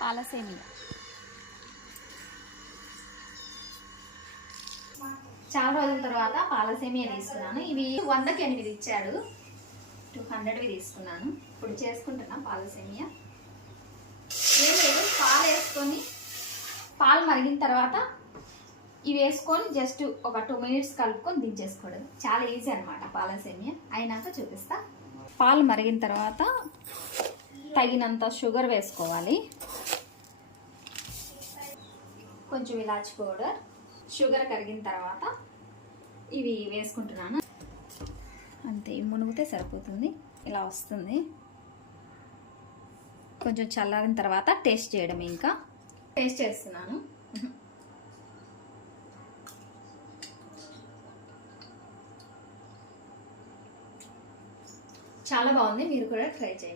పాలసేమియా. చాలా రోజుల తర్వాత పాలసేమియా తీసుకున్నాను. ఇవి వందకి ఎనిమిది ఇచ్చాడు. టూ హండ్రెడ్వి తీసుకున్నాను. ఇప్పుడు చేసుకుంటున్నా పాలసేమియా. ఏం లేదు పాలు వేసుకొని పాలు మరిగిన తర్వాత ఇవి వేసుకొని జస్ట్ ఒక టూ మినిట్స్ కలుపుకొని దించేసుకోవడం. చాలా ఈజీ అనమాట పాలసేమియా. అయినాక చూపిస్తా. పాలు మరిగిన తర్వాత తగినంత షుగర్ వేసుకోవాలి. కొంచెం ఇలాచి పౌడర్ షుగర్ కరిగిన తర్వాత ఇవి వేసుకుంటున్నాను. అంతే మునిగితే సరిపోతుంది. ఇలా వస్తుంది. కొంచెం చల్లారిన తర్వాత టేస్ట్ చేయడం ఇంకా. టేస్ట్ చేస్తున్నాను. చాలా బాగుంది మీరు కూడా ట్రై చేయండి.